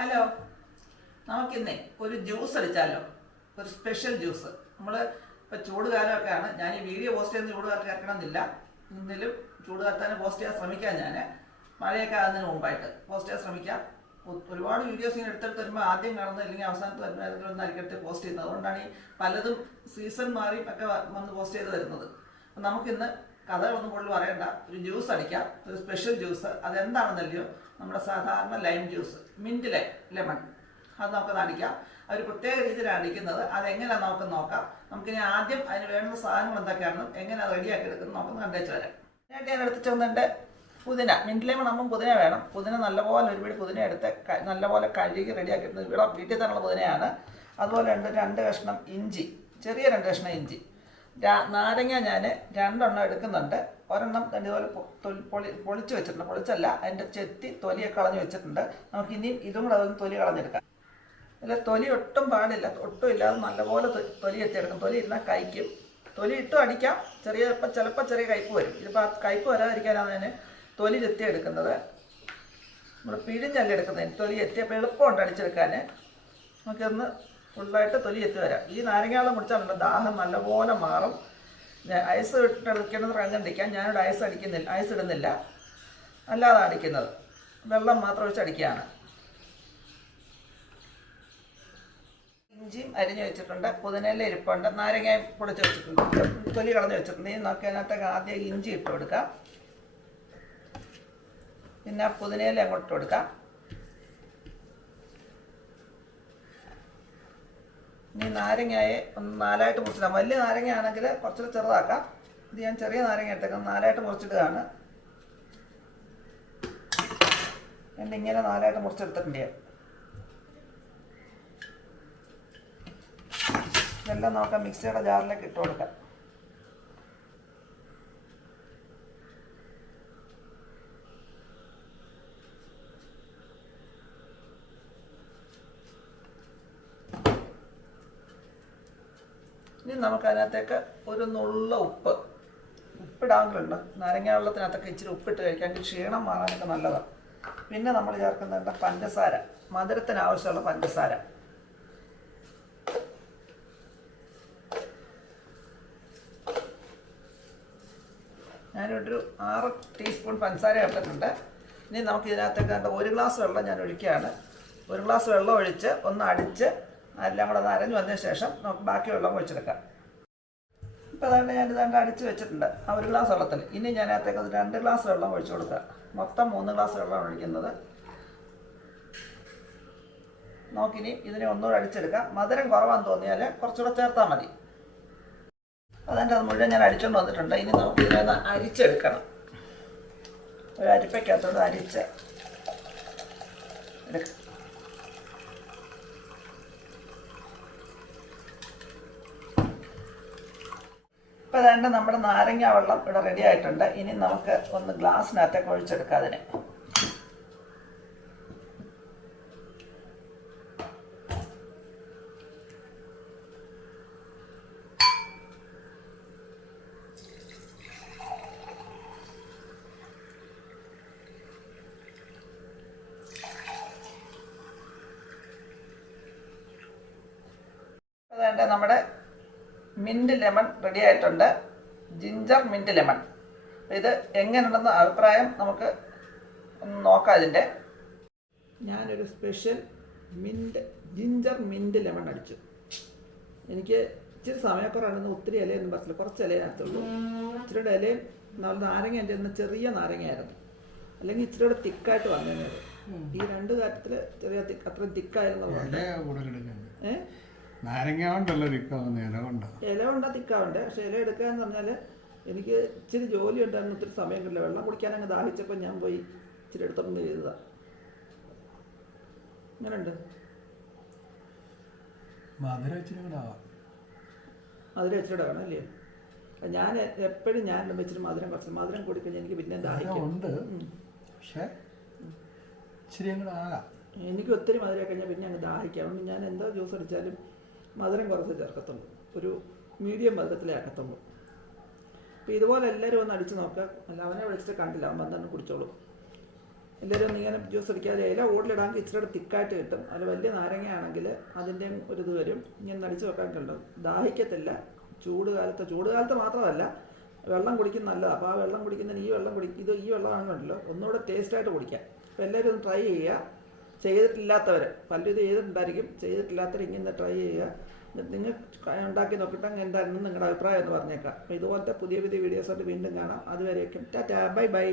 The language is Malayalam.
ഹലോ, നമുക്കിന്നേ ഒരു ജ്യൂസ് അടിച്ചാലോ? ഒരു സ്പെഷ്യൽ ജ്യൂസ്. നമ്മൾ ഇപ്പോൾ ചൂടുകാലമൊക്കെയാണ്. ഞാൻ ഈ വീഡിയോ പോസ്റ്റ് ചെയ്യുന്ന ചൂടുകാലത്ത് ഇറക്കണമെന്നില്ല. എന്തെങ്കിലും ചൂടുകാലത്ത് തന്നെ പോസ്റ്റ് ചെയ്യാൻ ശ്രമിക്കാം. ഞാൻ മഴയൊക്കെ ആകുന്നതിന് മുമ്പായിട്ട് പോസ്റ്റ് ചെയ്യാൻ ശ്രമിക്കാം. ഒരുപാട് വീഡിയോസ് ഇങ്ങനെ എടുത്തെടുത്ത് വരുമ്പോൾ ആദ്യം കാണുന്നത് അല്ലെങ്കിൽ അവസാനത്ത് വരുമ്പോൾ ഏതെങ്കിലും ഒന്നായിരിക്കട്ടെ പോസ്റ്റ് ചെയ്യുന്നത്. അതുകൊണ്ടാണ് ഈ പലതും സീസൺ മാറി ഒക്കെ വന്ന് പോസ്റ്റ് ചെയ്ത് വരുന്നത്. അപ്പം നമുക്കിന്ന് കഥകളൊന്നും കൂടുതൽ പറയണ്ട, ഒരു ജ്യൂസ് അടിക്കാം. ഒരു സ്പെഷ്യൽ ജ്യൂസ്. അതെന്താണെന്നല്ലയോ, നമ്മുടെ സാധാരണ ലൈം ജ്യൂസ്, മിൻറ്റ് ലെമൺ. അത് നമുക്കത് അടിക്കാം. ഒരു പ്രത്യേക രീതിയിലാണ് അടിക്കുന്നത്. അതെങ്ങനെയാണ് നമുക്ക് നോക്കാം. നമുക്കിനി ആദ്യം അതിന് വേണ്ടുന്ന സാധനങ്ങൾ എന്തൊക്കെയാണ്, എങ്ങനെ റെഡിയാക്കി എടുക്കുന്നത് നമുക്കൊന്ന് കണ്ടേച്ച് വരാം. ഞാൻ എടുത്തിട്ട് വന്നിട്ട് പുതിന, മിൻറ്റ് ലെമൺ ആകുമ്പം പുതിന വേണം. പുതിന നല്ലപോലെ ഒരുപിടി പുതിന എടുത്ത് നല്ലപോലെ കഴുകി റെഡിയാക്കി എടുക്കുന്നത് ഇവിടെ വീട്ടിൽ തന്നെയുള്ള പുതിനയാണ്. അതുപോലെ ഉണ്ട് 2 കഷ്ണം ഇഞ്ചി, ചെറിയ 2 കഷ്ണം ഇഞ്ചി. നാരങ്ങ ഞാൻ 2 എണ്ണം എടുക്കുന്നുണ്ട്. ഒരെണ്ണം ഇതുപോലെ പൊളിച്ച് വെച്ചിട്ടുണ്ട്. പൊളിച്ചല്ല, അതിൻ്റെ ചെത്തി തൊലിയൊക്കെ കളഞ്ഞ് വെച്ചിട്ടുണ്ട്. നമുക്ക് ഇനിയും ഇതും കൂടെ അതൊന്ന് തൊലി കളഞ്ഞെടുക്കാം. അല്ല, തൊലി ഒട്ടും പാടില്ല, ഒട്ടും ഇല്ലാതെ നല്ലപോലെ തൊലി എത്തിയെടുക്കും. തൊലി ഇരുന്നാൽ കഴിക്കും. തൊലി ഇട്ടും അടിക്കാം. ചിലപ്പോൾ ചെറിയ കയ്പ്പ് വരും. ഇതിപ്പോൾ ആ കയ്പ്പ് വരാതിരിക്കാനാണ് ഞാൻ തൊലി ചെത്തിയെടുക്കുന്നത്. നമ്മൾ പിഴിഞ്ഞല്ല എടുക്കുന്നത്. തൊലി എത്തിയപ്പോൾ എളുപ്പമുണ്ട് അടിച്ചെടുക്കാൻ. നമുക്കൊന്ന് ഫുള്ളായിട്ട് തൊലി എത്തി വരാം. ഈ നാരങ്ങാവെള്ളം കുടിച്ചാൽ ദാഹം നല്ലപോലെ മാറും. ഐസ് ഇട്ടെടുക്കുന്നത് കണ്ടിരിക്കാൻ ഞാനിവിടെ ഐസ് ഇടുന്നില്ല, അല്ലാതെ അടിക്കുന്നത്. വെള്ളം മാത്രം ഒഴിച്ച് അടിക്കുകയാണ്. ഇഞ്ചിയും അരിഞ്ഞ് വെച്ചിട്ടുണ്ട്, പുതിനയില ഇരിപ്പുണ്ട്, നാരങ്ങയും പൊടിച്ച് വെച്ചിട്ടുണ്ട്, തൊലി കളഞ്ഞ് വെച്ചിട്ടുണ്ട്. ഇനി നമുക്ക് അതിനകത്തേക്ക് ആദ്യം ഇഞ്ചി ഇട്ട് കൊടുക്കാം. പിന്നെ പുതിനയില അങ്ങോട്ട് ഇട്ട് കൊടുക്കാം. ഇനി നാരങ്ങയെ ഒന്ന് 4ആയിട്ട് മുറിച്ചിടാം. വലിയ നാരങ്ങയാണെങ്കിൽ കുറച്ചുകൂടെ ചെറുതാക്കാം. ഇത് ഞാൻ ചെറിയ നാരങ്ങ എടുത്തേക്കാം. 4ആയിട്ട് മുറിച്ചിടുകയാണ്. എന്നിങ്ങനെ 4ആയിട്ട് മുറിച്ചെടുത്തിട്ടുണ്ട്. ഇതെല്ലാം നമുക്ക് മിക്സിയുടെ ജാറിലേക്ക് ഇട്ട് കൊടുക്കാം. ഇനി നമുക്കതിനകത്തേക്ക് ഒരു നുള്ള ഉപ്പിടാമെങ്കിലുണ്ട്. നാരങ്ങ വെള്ളത്തിനകത്തൊക്കെ ഇച്ചിരി ഉപ്പിട്ട് കഴിക്കാൻ ക്ഷീണം മാറാനൊക്കെ നല്ലതാണ്. പിന്നെ നമ്മൾ ചേർക്കുന്നുണ്ട് പഞ്ചസാര, മധുരത്തിന് ആവശ്യമുള്ള പഞ്ചസാര. ഞാനൊരു 6 ടീസ്പൂൺ പഞ്ചസാര ഇട്ടിട്ടുണ്ട്. ഇനി നമുക്ക് ഇതിനകത്തേക്ക് 1 ഗ്ലാസ് വെള്ളം ഞാൻ ഒഴിക്കുകയാണ്. 1 ഗ്ലാസ് വെള്ളം ഒഴിച്ച് ഒന്ന് അടിച്ച് എല്ലാം കൂടെ ഒന്ന് അരഞ്ഞു വന്നതിന് ശേഷം നമുക്ക് ബാക്കി വെള്ളം ഒഴിച്ചെടുക്കാം. ഇപ്പോൾ അതുകൊണ്ട് ഞാനിതാണ്ട് അടിച്ച് വെച്ചിട്ടുണ്ട് ആ 1 ഗ്ലാസ് വെള്ളത്തിൽ. ഇനി ഞാനകത്തേക്ക് 2 ഗ്ലാസ് വെള്ളം ഒഴിച്ചു കൊടുക്കുക. മൊത്തം 3 ഗ്ലാസ് വെള്ളമാണ് ഒഴിക്കുന്നത്. നോക്കിനി ഇതിനെ ഒന്നുകൂടെ അടിച്ചെടുക്കാം. മധുരം കുറവാന്ന് തോന്നിയാൽ കുറച്ചുകൂടെ ചേർത്താൽ മതി. അതിൻ്റെ അത് മുഴുവൻ ഞാൻ അടിച്ചുകൊണ്ട് വന്നിട്ടുണ്ട്. ഇനി നമുക്ക് ഇതിനെ അരിച്ചെടുക്കണം. ഒരു അരിപ്പയ്ക്കകത്തോട് അരിച്ച് എടുക്കാം. ഇപ്പോൾ അതുകൊണ്ട് നമ്മുടെ നാരങ്ങ വെള്ളം ഇവിടെ റെഡി ആയിട്ടുണ്ട്. ഇനി നമുക്ക് ഒന്ന് ഗ്ലാസ്സിനകത്തേക്ക് ഒഴിച്ചെടുക്കാം അതിനെ. അതുകൊണ്ട് നമ്മുടെ മിൻറ്റ് ലെമൺ റെഡി ആയിട്ടുണ്ട്. Ginger mint lemon. ഇത് എങ്ങനെയുണ്ടെന്ന് അഭിപ്രായം നമുക്ക് ഒന്ന് നോക്കാം. ഇതിൻ്റെ ഞാനൊരു സ്പെഷ്യൽ ജിഞ്ചർ മിൻറ്റ് ലെമൺ അടിച്ചു. എനിക്ക് ഇച്ചിരി സമയക്കുറവാണെന്ന് ഒത്തിരി ഇലയൊന്നും പറ്റില്ല, കുറച്ച് ഇലയകത്തുള്ളൂ. ഇച്ചിരിയുടെ ഇലയും നാരങ്ങ എൻ്റെ ഒന്ന് ചെറിയ നാരങ്ങയായിരുന്നു, അല്ലെങ്കിൽ ഇച്ചിരിയുടെ തിക്കായിട്ട് വന്നത്. ഈ 2 കാര്യത്തിൽ ചെറിയ അത്രയും തിക്കായിരുന്നു. നാരങ്ങ കൊണ്ടല്ല തിക്കാവുന്ന, ഇല കൊണ്ടാ തിക്കാവുണ്ട്. പക്ഷെ ഇല എടുക്കാന്ന് പറഞ്ഞാൽ എനിക്ക് ഇച്ചിരി ജോലി ഉണ്ടായിരുന്നു, ഒത്തിരി സമയം കിട്ടില്ല. വെള്ളം കുടിക്കാൻ അങ്ങ് ദാഹിച്ചപ്പോൾ ഞാൻ പോയി ഇച്ചിരി എടുത്തൊന്ന് ചെയ്തതാണ്. അങ്ങനെയുണ്ട്. മധുരം ഇച്ചിരി കൂടെ ആവാം. മധുരം ഇച്ചിരി വേണം അല്ലേ? ഞാൻ എപ്പോഴും ഞാൻ ഇച്ചിരി മധുരം കുടിക്കഴിഞ്ഞാൽ എനിക്ക് പിന്നെ ദാഹിക്കും. പക്ഷേ ഇച്ചിരി കൂടെ ആകാം. എനിക്ക് ഒത്തിരി മധുരം കഴിഞ്ഞാൽ പിന്നെ അങ്ങ് ദാഹിക്കാം. അതുകൊണ്ട് ഞാൻ എന്താ ജ്യൂസ് അടിച്ചാലും മധുരം കുറച്ച് ചേർക്കത്തുള്ളൂ, ഒരു മീഡിയം മധുരത്തിലേ ആക്കത്തുള്ളൂ. അപ്പോൾ ഇതുപോലെ എല്ലാവരും ഒന്ന് അടിച്ച് നോക്കുക. അല്ല, അവനെ വിളിച്ചിട്ട് കണ്ടില്ല, അവൻ വന്നു കുടിച്ചോളൂ. എല്ലാവരും ഒന്ന് ഇങ്ങനെ ജ്യൂസ് അടിക്കാതെ ഇല ഓടിലിടാമെങ്കിൽ ഇച്ചിരി തിക്കായിട്ട് കിട്ടും. അത് വലിയ നാരങ്ങയാണെങ്കിൽ അതിൻ്റെ ഒരു ഇത് വരും. ഇങ്ങനെ നടിച്ച് വെക്കാൻ കണ്ടു ദാഹിക്കത്തില്ല. ചൂട് കാലത്ത് മാത്രമല്ല വെള്ളം കുടിക്കുന്ന നല്ലതാണ്. അപ്പോൾ ആ വെള്ളം കുടിക്കുന്നതിന് ഈ വെള്ളമാണെന്നുണ്ടല്ലോ ഒന്നുകൂടെ ടേസ്റ്റായിട്ട് കുടിക്കാം. അപ്പോൾ എല്ലാവരും ഒന്ന് ട്രൈ ചെയ്യുക. ചെയ്തിട്ടില്ലാത്തവർ പലരും ഇത് ചെയ്തിട്ടുണ്ടായിരിക്കും. ചെയ്തിട്ടില്ലാത്തവർ ഇങ്ങനെ ട്രൈ ചെയ്യുക. നിങ്ങൾ ഉണ്ടാക്കി നോക്കിയിട്ട് എന്തായിരുന്നു നിങ്ങളുടെ അഭിപ്രായം എന്ന് പറഞ്ഞേക്കാം. അപ്പോൾ ഇതുപോലത്തെ പുതിയ വീഡിയോസായിട്ട് വീണ്ടും കാണാം. അതുവരേക്കും ടാറ്റാ, ബൈ ബൈ.